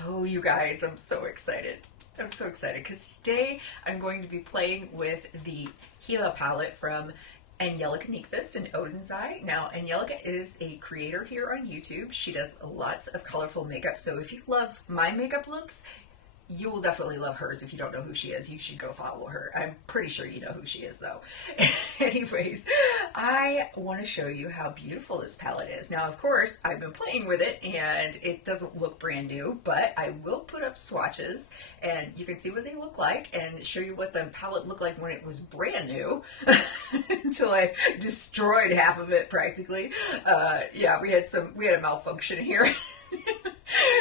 Oh, you guys, I'm so excited. I'm so excited because today I'm going to be playing with the Hela palette from Angelica Nyqvist and Oden's Eye. Now, Angelica is a creator here on YouTube. She does lots of colorful makeup. So if you love my makeup looks, you will definitely love hers. If you don't know who she is, you should go follow her. I'm pretty sure you know who she is, though. Anyways, I want to show you how beautiful this palette is. Now, of course, I've been playing with it, and it doesn't look brand new, but I will put up swatches, and you can see what they look like, and show you what the palette looked like when it was brand new, until I destroyed half of it, practically. Yeah, we had a malfunction here.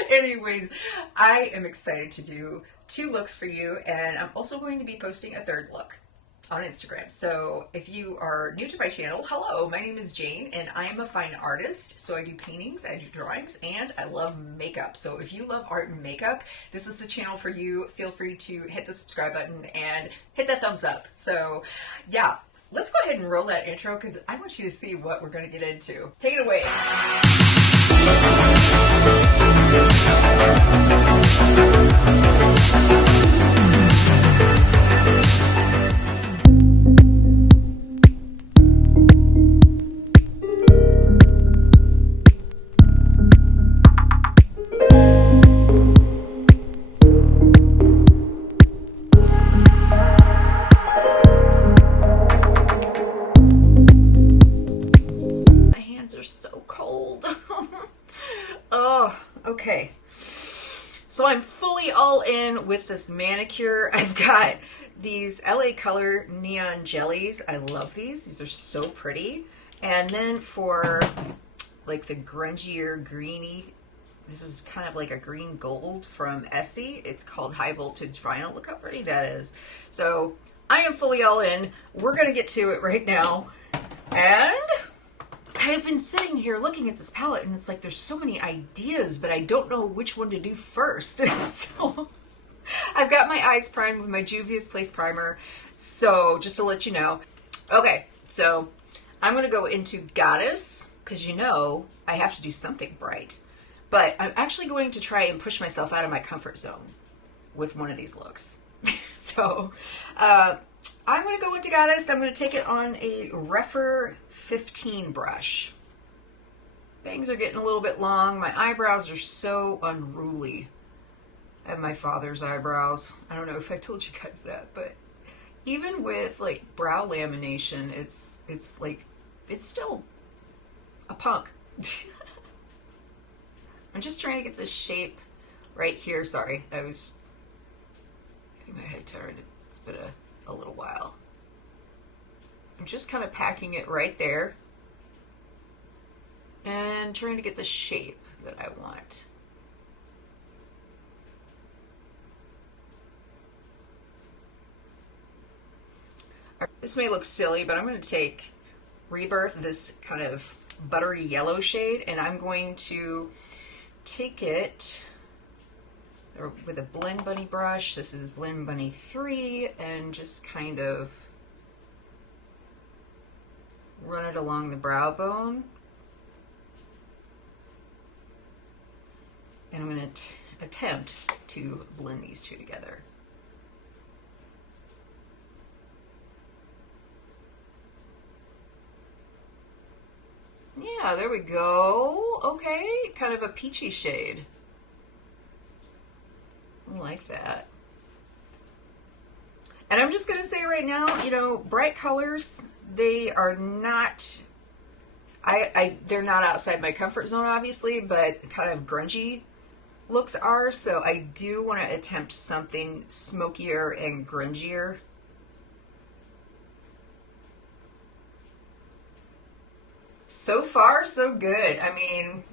Anyways, I am excited to do 2 looks for you, and I'm also going to be posting a 3rd look on Instagram. So if you are new to my channel, hello, my name is Jane, and I am a fine artist. So I do paintings, I do drawings, and I love makeup. So if you love art and makeup, this is the channel for you. Feel free to hit the subscribe button and hit that thumbs up. So yeah, let's go ahead and roll that intro because I want you to see what we're going to get into. Take it away. My hands are so cold. Oh, okay. So I'm fully all in with this manicure. I've got these LA Color neon jellies. I love these. These are so pretty. And then for like the grungier greeny, this is kind of like a green gold from Essie. It's called High Voltage Vinyl. Look how pretty that is. So I am fully all in. We're going to get to it right now. And I've been sitting here looking at this palette, and it's like there's so many ideas, but I don't know which one to do first. So I've got my eyes primed with my Juvia's Place primer. So just to let you know. Okay, so I'm going to go into Goddess, because you know I have to do something bright. But I'm actually going to try and push myself out of my comfort zone with one of these looks. So I'm going to go into Goddess. I'm going to take it on a Refer 15 brush. Bangs are getting a little bit long. My eyebrows are so unruly. I have my father's eyebrows. I don't know if I told you guys that, but even with like brow lamination, it's like, it's still a punk. I'm just trying to get this shape right here. Sorry, I was getting my head turned. It's been a little while. I'm just kind of packing it right there and trying to get the shape that I want. This may look silly, but I'm going to take Rebirth, this kind of buttery yellow shade, and I'm going to take it with a Blend Bunny brush. This is Blend Bunny 3, and just kind of run it along the brow bone. And I'm going to attempt to blend these 2 together. Yeah, there we go. Okay, kind of a peachy shade. I like that. And I'm just going to say right now, you know, bright colors, they are not, they're not outside my comfort zone, obviously, but kind of grungy looks are. So I do want to attempt something smokier and grungier. So far, so good. I mean,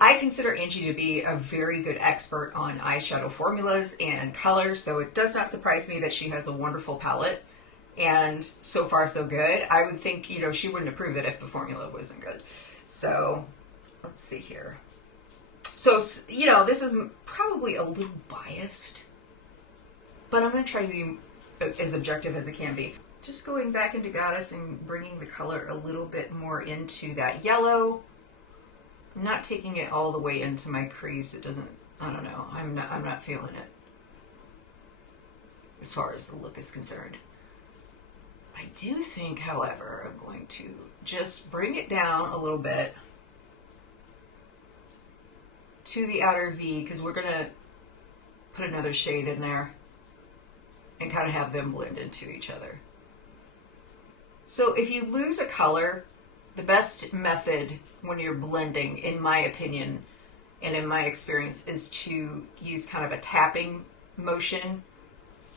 I consider Angie to be a very good expert on eyeshadow formulas and colors, so it does not surprise me that she has a wonderful palette. And so far, so good. I would think, you know, she wouldn't approve it if the formula wasn't good. So, let's see here. So, you know, this is probably a little biased, but I'm going to try to be as objective as it can be. Just going back into Goddess and bringing the color a little bit more into that yellow. I'm not taking it all the way into my crease. It doesn't, I don't know, I'm not feeling it as far as the look is concerned. I do think, however, I'm going to just bring it down a little bit to the outer V, because we're going to put another shade in there and kind of have them blend into each other. So if you lose a color, the best method when you're blending, in my opinion and in my experience, is to use kind of a tapping motion.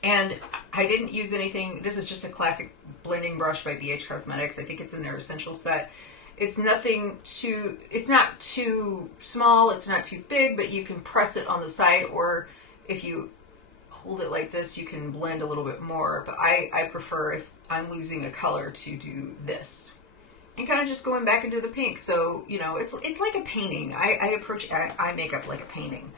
And I didn't use anything. This is just a classic blending brush by BH Cosmetics. I think it's in their essential set. It's nothing too, it's not too small, it's not too big, but you can press it on the side, or if you hold it like this, you can blend a little bit more. But I prefer, if I'm losing a color, to do this. And kind of just going back into the pink. So, you know, it's like a painting. I approach eye makeup like a painting.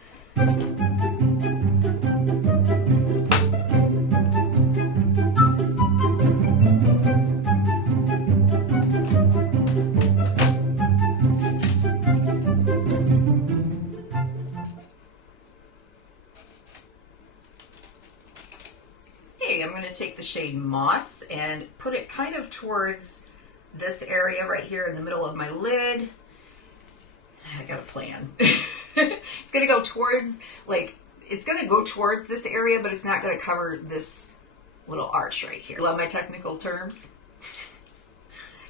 I'm going to take the shade Moss and put it kind of towards this area right here in the middle of my lid. I got a plan. It's going to go towards, like, it's going to go towards this area, but it's not going to cover this little arch right here. Love my technical terms.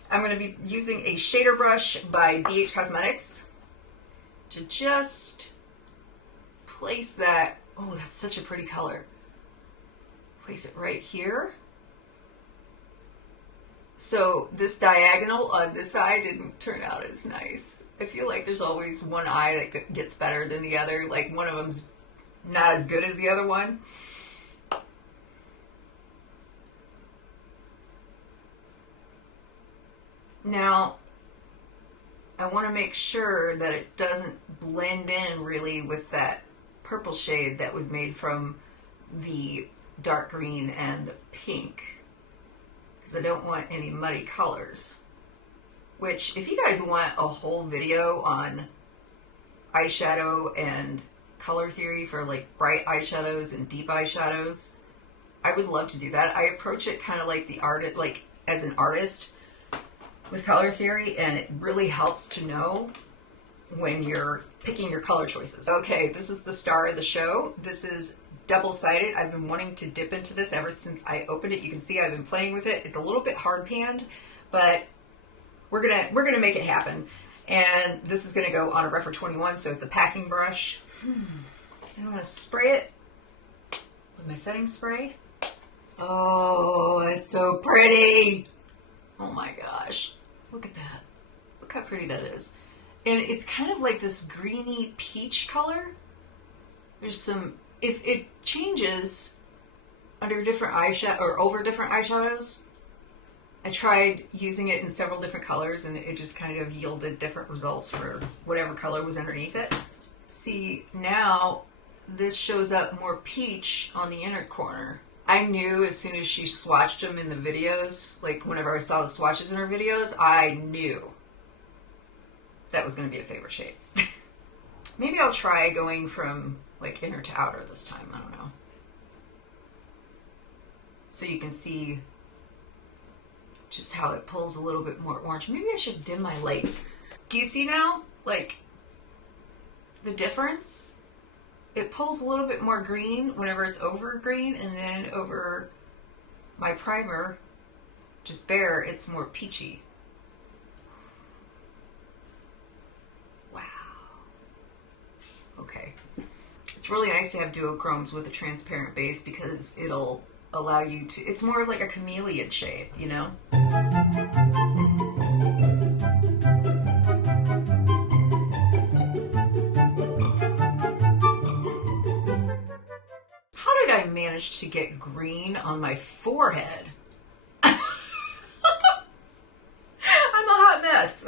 I'm going to be using a shader brush by BH Cosmetics to just place that. Oh, that's such a pretty color. Place it right here. So this diagonal on this side didn't turn out as nice. I feel like there's always one eye that gets better than the other. Like one of them's not as good as the other one. Now, I want to make sure that it doesn't blend in really with that purple shade that was made from the dark green and the pink, because I don't want any muddy colors. Which, if you guys want a whole video on eyeshadow and color theory for like bright eyeshadows and deep eyeshadows, I would love to do that. I approach it kind of like the artist, like as an artist with color theory, and it really helps to know when you're picking your color choices. Okay, this is the star of the show. This is double-sided. I've been wanting to dip into this ever since I opened it. You can see I've been playing with it. It's a little bit hard panned, but we're gonna make it happen. And this is gonna go on a Rephr 21, so it's a packing brush. I'm gonna spray it with my setting spray. Oh, it's so pretty. Oh my gosh, look at that. Look how pretty that is. And it's kind of like this greeny peach color. There's some, if it changes under different eyeshadow or over different eyeshadows. I tried using it in several different colors and it just kind of yielded different results for whatever color was underneath it. See, now this shows up more peach on the inner corner. I knew as soon as she swatched them in the videos, like whenever I saw the swatches in her videos, I knew that was going to be a favorite shade. Maybe I'll try going from like inner to outer this time. I don't know. So you can see just how it pulls a little bit more orange. Maybe I should dim my lights. Do you see now, like, the difference? It pulls a little bit more green whenever it's over green, and then over my primer, just bare, it's more peachy. Wow. Okay. It's really nice to have duochromes with a transparent base because it'll allow you to, it's more of like a chameleon shade, you know? How did I manage to get green on my forehead? I'm a hot mess.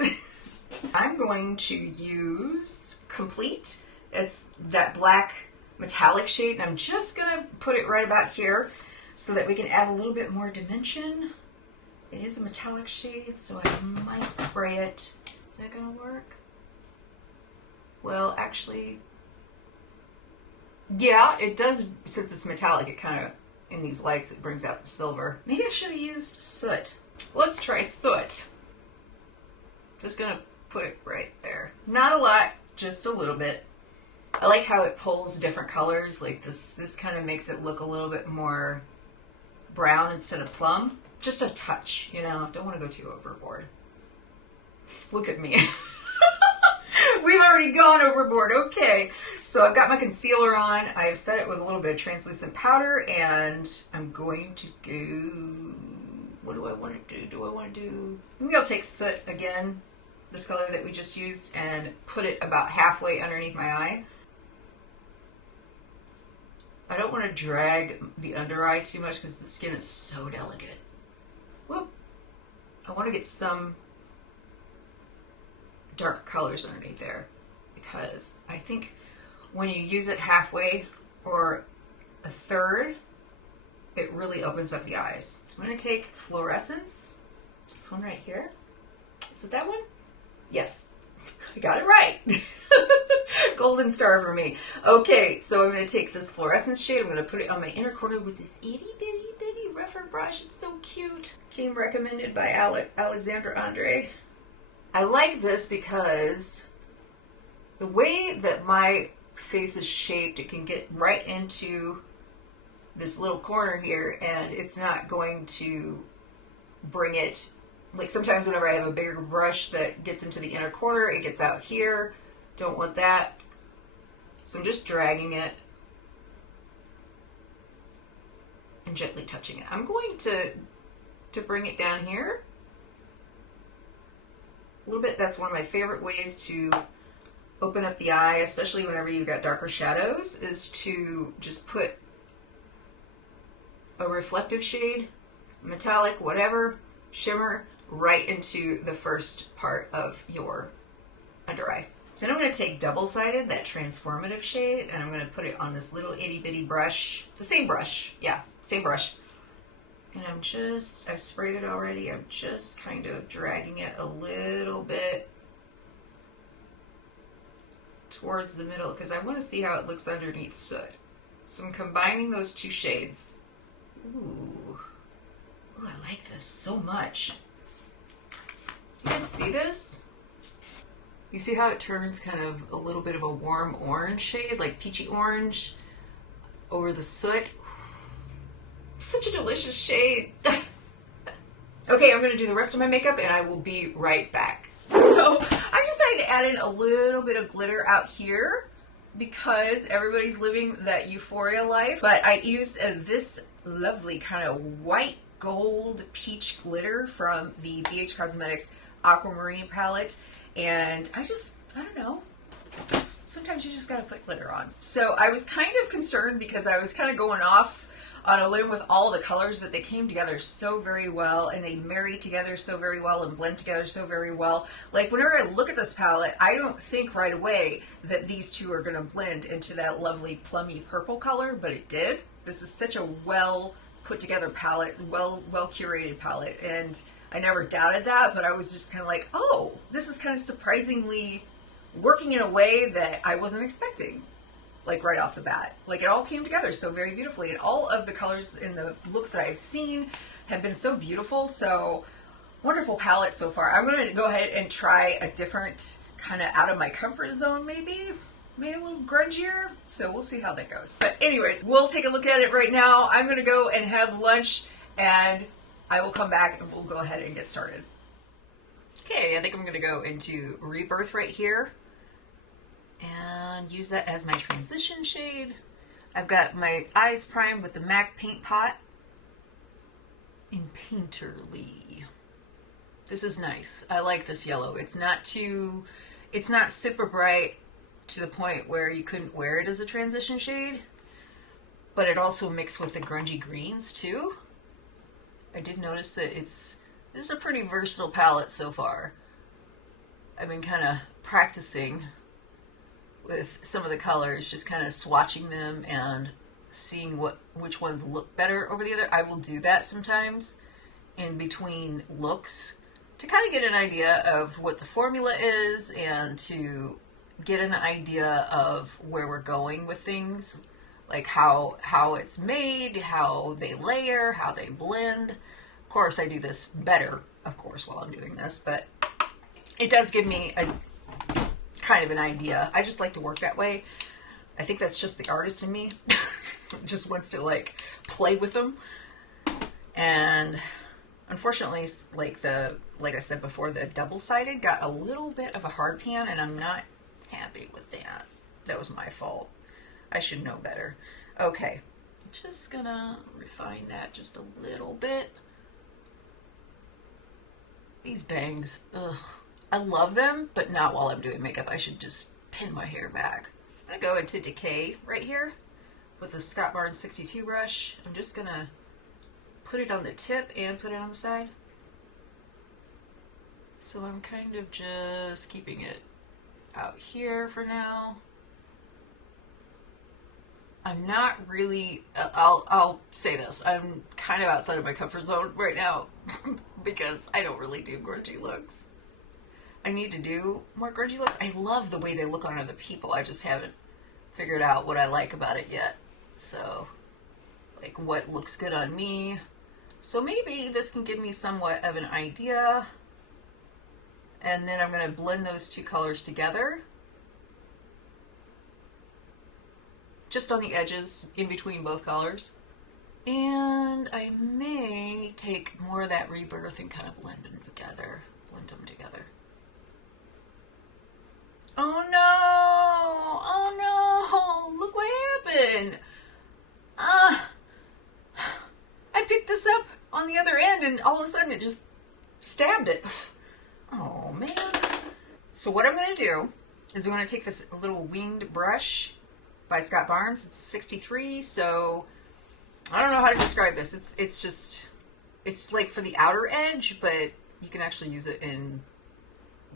I'm going to use Complete. It's that black metallic shade, and I'm just gonna put it right about here so that we can add a little bit more dimension. It is a metallic shade, so I might spray it. Is that gonna work? Well, actually, yeah, it does. Since it's metallic, it kind of, in these lights, it brings out the silver. Maybe I should have used soot. Let's try soot. Just gonna put it right there. Not a lot, just a little bit. I like how it pulls different colors. Like this kind of makes it look a little bit more brown instead of plum. Just a touch, you know, don't want to go too overboard. Look at me. We've already gone overboard. Okay, so I've got my concealer on. I've set it with a little bit of translucent powder, and I'm going to go... What do I want to do? Do I want to do... Maybe I'll take soot again, this color that we just used, and put it about halfway underneath my eye. I don't want to drag the under eye too much because the skin is so delicate. Whoop. I want to get some dark colors underneath there, because I think when you use it halfway or a third, it really opens up the eyes. I'm going to take Fluorescence, this one right here. Is it that one? Yes, I got it right. Golden star for me. Okay, so I'm going to take this Fluorescence shade. I'm going to put it on my inner corner with this itty bitty rougher brush. It's so cute. Came recommended by Alexandra Andre. I like this because the way that my face is shaped, it can get right into this little corner here, and it's not going to bring it, like sometimes whenever I have a bigger brush that gets into the inner corner, it gets out here. Don't want that. So I'm just dragging it and gently touching it. I'm going to bring it down here a little bit. That's one of my favorite ways to open up the eye, especially whenever you've got darker shadows, is to just put a reflective shade, metallic, whatever, shimmer, right into the first part of your under eye. Then I'm going to take double-sided, that transformative shade, and I'm going to put it on this little itty-bitty brush. The same brush. Yeah, same brush. And I've sprayed it already. I'm just kind of dragging it a little bit towards the middle because I want to see how it looks underneath soot. So I'm combining those two shades. Ooh, I like this so much. Do you guys see this? You see how it turns kind of a little bit of a warm orange shade, like peachy orange, over the soot? Such a delicious shade. Okay, I'm going to do the rest of my makeup and I will be right back. So I decided to add in a little bit of glitter out here because everybody's living that euphoria life. But I used this lovely kind of white gold peach glitter from the BH Cosmetics Aquamarine palette. And I don't know. Sometimes you just gotta put glitter on. So I was kind of concerned because I was kind of going off on a limb with all the colors, but they came together so very well and they marry together so very well and blend together so very well. Like whenever I look at this palette, I don't think right away that these two are gonna blend into that lovely plummy purple color, but it did. This is such a well put together palette, well curated palette, and I never doubted that, but I was just kind of like, oh, this is kind of surprisingly working in a way that I wasn't expecting, like right off the bat. Like it all came together so very beautifully, and all of the colors in the looks that I've seen have been so beautiful. So wonderful palette so far. I'm going to go ahead and try a different kind of out of my comfort zone, maybe a little grungier. So we'll see how that goes. But anyways, we'll take a look at it right now. I'm going to go and have lunch, and I will come back and we'll go ahead and get started. Okay, I think I'm going to go into Rebirth right here and use that as my transition shade. I've got my eyes primed with the MAC Paint Pot in Painterly. This is nice. I like this yellow. It's not super bright to the point where you couldn't wear it as a transition shade, but it also mixed with the grungy greens too. I did notice that this is a pretty versatile palette so far. I've been kind of practicing with some of the colors, just kind of swatching them and seeing which ones look better over the other. I will do that sometimes in between looks to kind of get an idea of what the formula is and to get an idea of where we're going with things, like how it's made, how they layer, how they blend. Of course, I do this better, of course, while I'm doing this, but it does give me a kind of an idea. I just like to work that way. I think that's just the artist in me. Just wants to like play with them. And unfortunately, like I said before, the double-sided got a little bit of a hard pan, and I'm not happy with that. That was my fault. I should know better. Okay, just gonna refine that just a little bit. These bangs, ugh. I love them, but not while I'm doing makeup. I should just pin my hair back. I'm gonna go into Decay right here with a Scott Barnes 62 brush. I'm just gonna put it on the tip and put it on the side. So I'm kind of just keeping it out here for now. I'm not really, I'll say this, I'm kind of outside of my comfort zone right now because I don't really do grungy looks. I need to do more grungy looks. I love the way they look on other people. I just haven't figured out what I like about it yet. So, like what looks good on me. So maybe this can give me somewhat of an idea. And then I'm going to blend those two colors together. Just on the edges, in between both colors. And I may take more of that Rebirth and kind of blend them together. Oh no! Oh no! Look what happened! I picked this up on the other end and all of a sudden it just stabbed it. Oh man. So what I'm going to do is I'm going to take this little winged brush by Scott Barnes. It's 63, so I don't know how to describe this. It's like for the outer edge, but you can actually use it in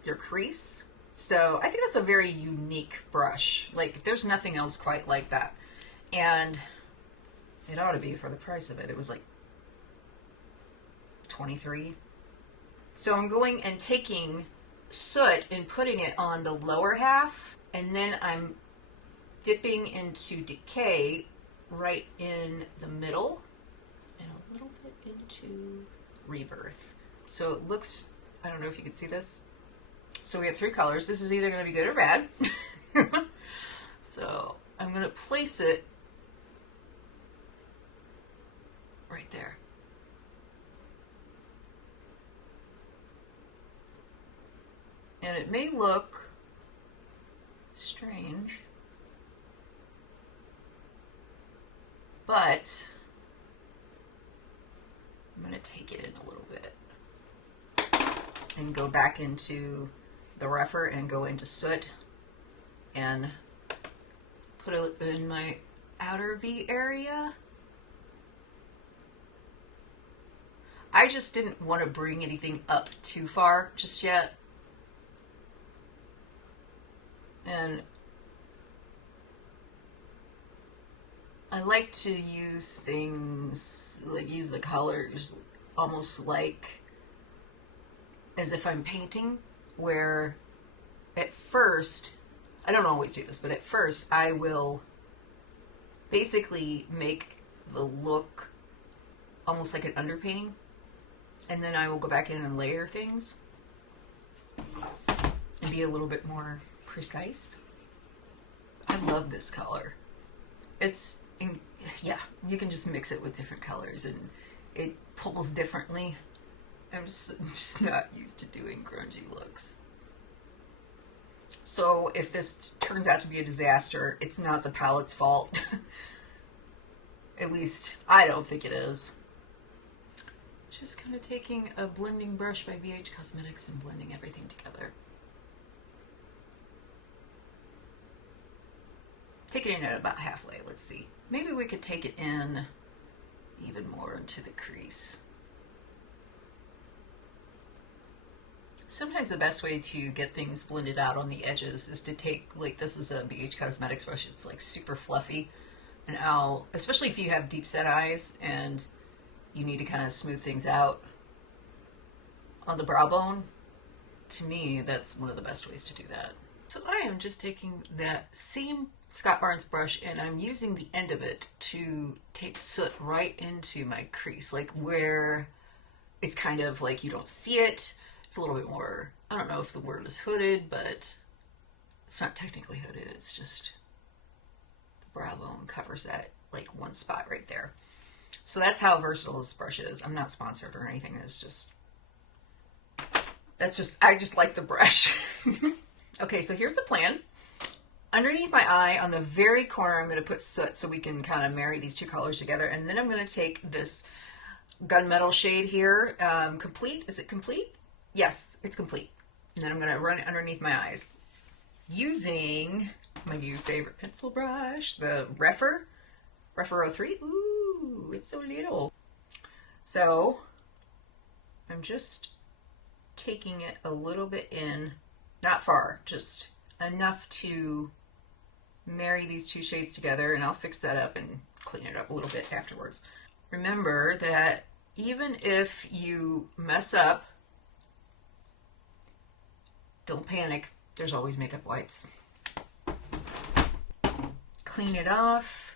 your crease. So I think that's a very unique brush. Like there's nothing else quite like that. And it ought to be for the price of it. It was like $23. So I'm going and taking soot and putting it on the lower half, and then I'm dipping into Decay right in the middle and a little bit into Rebirth. So it looks, I don't know if you can see this. So we have three colors. This is either going to be good or bad. So I'm going to place it right there. And it may look strange, but I'm going to take it in a little bit and go back into the rougher and go into soot and put it in my outer V area. I just didn't want to bring anything up too far just yet. And I like to use things, like use the colors almost like as if I'm painting, where at first, I don't always do this, but at first I will basically make the look almost like an underpainting, and then I will go back in and layer things and be a little bit more precise. I love this color. Yeah, you can just mix it with different colors and it pulls differently. I'm just not used to doing grungy looks. So if this turns out to be a disaster, it's not the palette's fault. At least I don't think it is. Just kind of taking a blending brush by BH Cosmetics and blending everything together. Take it in at about halfway, let's see. Maybe we could take it in even more into the crease. Sometimes the best way to get things blended out on the edges is to take, like this is a BH Cosmetics brush, it's like super fluffy. And I'll, especially if you have deep set eyes and you need to kind of smooth things out on the brow bone, to me, that's one of the best ways to do that. So I am just taking that same Scott Barnes brush and I'm using the end of it to take soot right into my crease, like where it's kind of like you don't see it. It's a little bit more, I don't know if the word is hooded, but it's not technically hooded. It's just the brow bone covers that like one spot right there. So that's how versatile this brush is. I'm not sponsored or anything. I just like the brush. Okay, so here's the plan. Underneath my eye, on the very corner, I'm going to put soot so we can kind of marry these two colors together. And then I'm going to take this gunmetal shade here. Complete? Is it complete? Yes, it's complete. And then I'm going to run it underneath my eyes using my new favorite pencil brush, the Rephr 03. Ooh, it's so little. So I'm just taking it a little bit in, not far, just enough to marry these two shades together, and I'll fix that up and clean it up a little bit afterwards. Remember that even if you mess up, don't panic. There's always makeup wipes. Clean it off.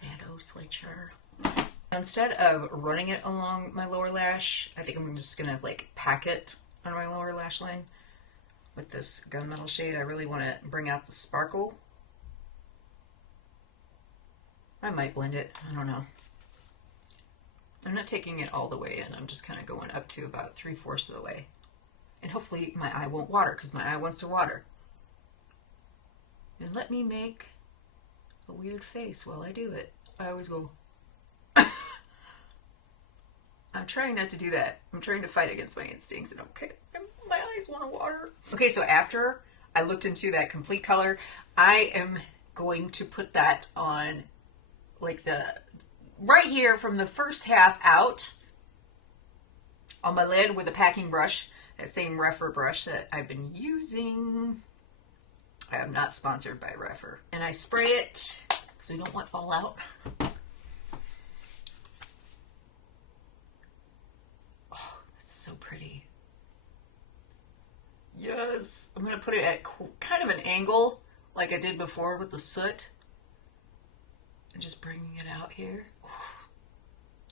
Shadow switcher. Instead of running it along my lower lash, I think I'm just gonna like pack it on my lower lash line with this gunmetal shade. I really want to bring out the sparkle. I might blend it. I don't know. I'm not taking it all the way in. I'm just kind of going up to about 3/4 of the way. And hopefully my eye won't water, because my eye wants to water. And let me make a weird face while I do it. I always go... I'm trying not to do that. I'm trying to fight against my instincts, and okay, my eyes want to water. Okay, so after I looked into that complete color, I am going to put that on like the right here from the first half out on my lid with a packing brush, that same Rephr brush that I've been using. I am not sponsored by Rephr. And I spray it because we don't want fallout. So pretty. Yes. I'm going to put it at kind of an angle like I did before with the soot. And just bringing it out here.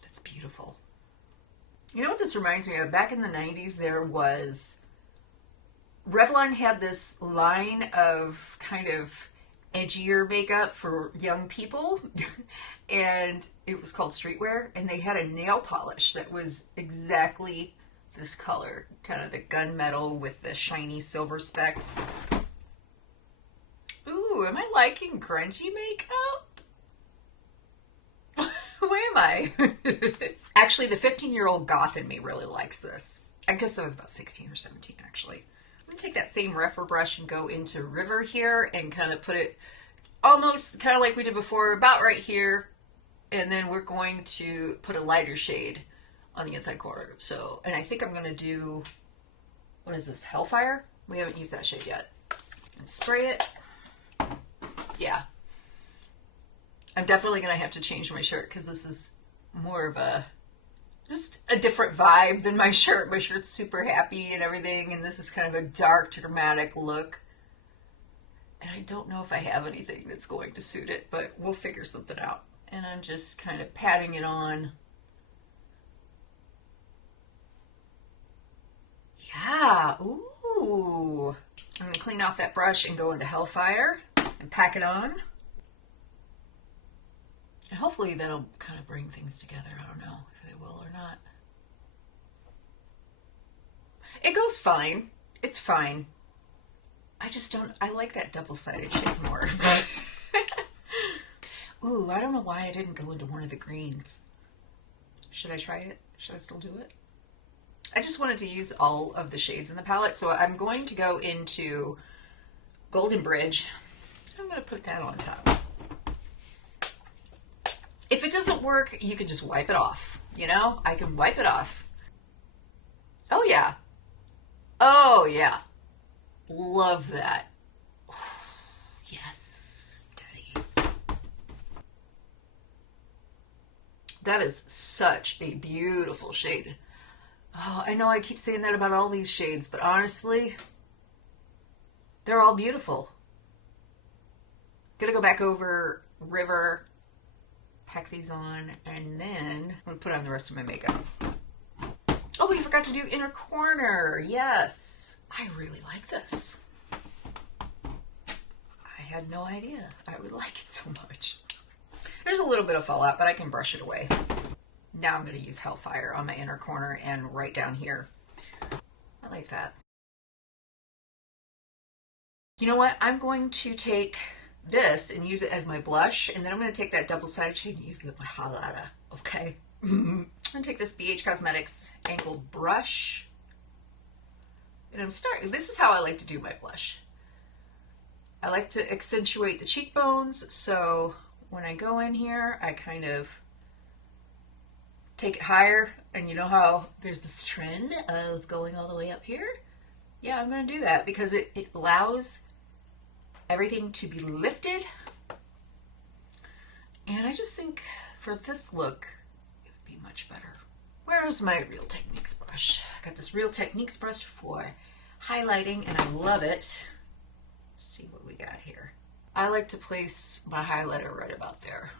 That's beautiful. You know what this reminds me of? Back in the 90s, there was... Revlon had this line of kind of edgier makeup for young people. And it was called Streetwear. And they had a nail polish that was exactly... this color, kind of the gunmetal with the shiny silver specks. Ooh, am I liking grungy makeup? Who am I? Actually, the 15-year-old goth in me really likes this. I guess I was about 16 or 17, actually. I'm going to take that same Rephr brush and go into River here and kind of put it almost kind of like we did before, about right here. And then we're going to put a lighter shade on the inside corner. So, and I think I'm going to do, what is this, Hellfire? We haven't used that shade yet. And spray it. Yeah. I'm definitely going to have to change my shirt because this is more of a, just a different vibe than my shirt. My shirt's super happy and everything, and this is kind of a dark, dramatic look. And I don't know if I have anything that's going to suit it, but we'll figure something out. And I'm just kind of patting it on. Yeah, ooh. I'm going to clean off that brush and go into Hellfire and pack it on. And hopefully that'll kind of bring things together. I don't know if they will or not. It goes fine. It's fine. I just don't, I like that double-sided shade more. Ooh, I don't know why I didn't go into one of the greens. Should I try it? Should I still do it? I just wanted to use all of the shades in the palette, so I'm going to go into Golden Bridge. I'm going to put that on top. If it doesn't work, you can just wipe it off. You know, I can wipe it off. Oh yeah. Oh yeah. Love that. Yes, Daddy. That is such a beautiful shade. Oh, I know I keep saying that about all these shades, but honestly, They're all beautiful. Gonna go back over River, pack these on, and then I'm gonna put on the rest of my makeup. Oh, we forgot to do inner corner. Yes. I really like this. I had no idea I would like it so much. There's a little bit of fallout, but I can brush it away. Now I'm going to use Hellfire on my inner corner and right down here. I like that. You know what? I'm going to take this and use it as my blush, and then I'm going to take that double-sided shade and use it as my highlighter, okay? I'm going to take this BH Cosmetics angled brush, and I'm starting, this is how I like to do my blush. I like to accentuate the cheekbones, so when I go in here, I kind of take it higher, and you know how there's this trend of going all the way up here? Yeah, I'm going to do that because it allows everything to be lifted, and I just think for this look, it would be much better. Where's my Real Techniques brush? I got this Real Techniques brush for highlighting, and I love it. Let's see what we got here. I like to place my highlighter right about there.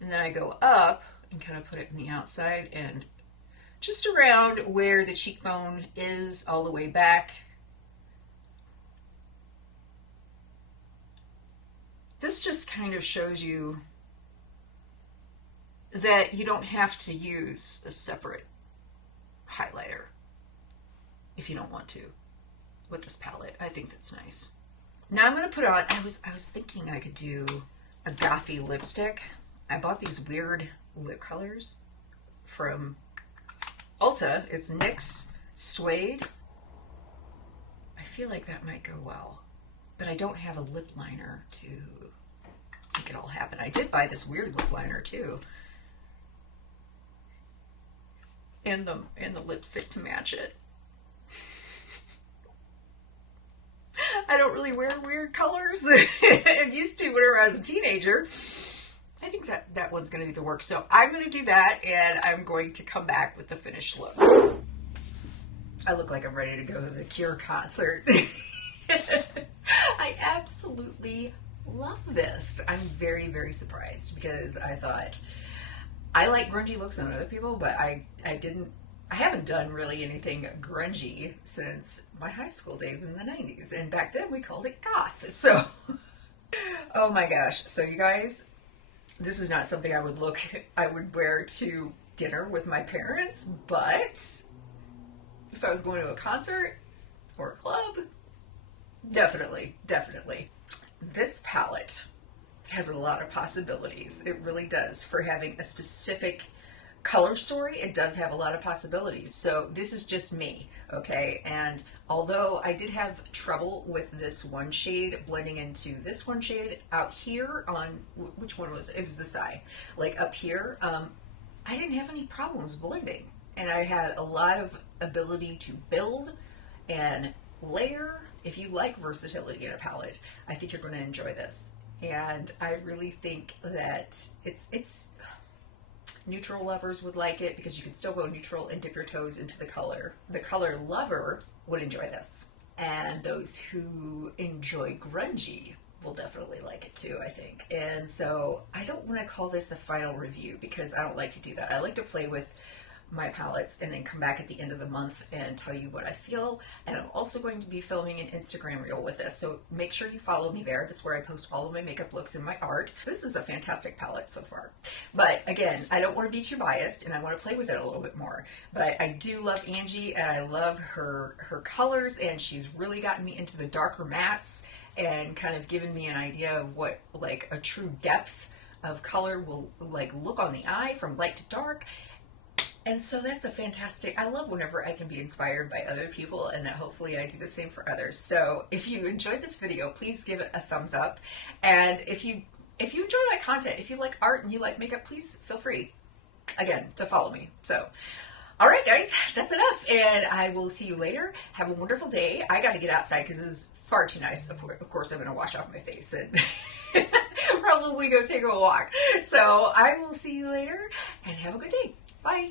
And then I go up and kind of put it in the outside and just around where the cheekbone is all the way back. This just kind of shows you that you don't have to use a separate highlighter if you don't want to with this palette. I think that's nice. Now I'm going to put on, I was thinking I could do a gothy lipstick. I bought these weird lip colors from Ulta. It's NYX Suede. I feel like that might go well, but I don't have a lip liner to make it all happen. I did buy this weird lip liner too, and the lipstick to match it. I don't really wear weird colors. I used to whenever I was a teenager. I think that one's going to be the work. So I'm going to do that, and I'm going to come back with the finished look. I look like I'm ready to go to the Cure concert. I absolutely love this. I'm very, very surprised because I thought I like grungy looks on other people, but I haven't done really anything grungy since my high school days in the 90s. And back then we called it goth. So, oh my gosh. So you guys, this is not something I would wear to dinner with my parents, but if I was going to a concert or a club, definitely, definitely. This palette has a lot of possibilities. It really does. For having a specific color story, it does have a lot of possibilities. So this is just me, okay? And although I did have trouble with this one shade blending into this one shade out here on, which one was it? It was this eye. Like up here, I didn't have any problems blending. And I had a lot of ability to build and layer. If you like versatility in a palette, I think you're going to enjoy this. And I really think that it's neutral lovers would like it because you can still go neutral and dip your toes into the color. The color lover would enjoy this. And those who enjoy grungy will definitely like it too, I think. And so I don't want to call this a final review because I don't like to do that. I like to play with my palettes and then come back at the end of the month and tell you what I feel. And I'm also going to be filming an Instagram reel with this, so make sure you follow me there. That's where I post all of my makeup looks and my art. This is a fantastic palette so far. But again, I don't want to be too biased and I want to play with it a little bit more. But I do love Angie and I love her colors, and she's really gotten me into the darker mattes and kind of given me an idea of what like a true depth of color will like look on the eye from light to dark. And so that's a fantastic, I love whenever I can be inspired by other people, and that hopefully I do the same for others. So if you enjoyed this video, please give it a thumbs up. And if you enjoy my content, if you like art and you like makeup, please feel free, again, to follow me. So, all right, guys, that's enough. And I will see you later. Have a wonderful day. I got to get outside because it is far too nice. Of course, I'm going to wash off my face and probably go take a walk. So I will see you later and have a good day. Bye.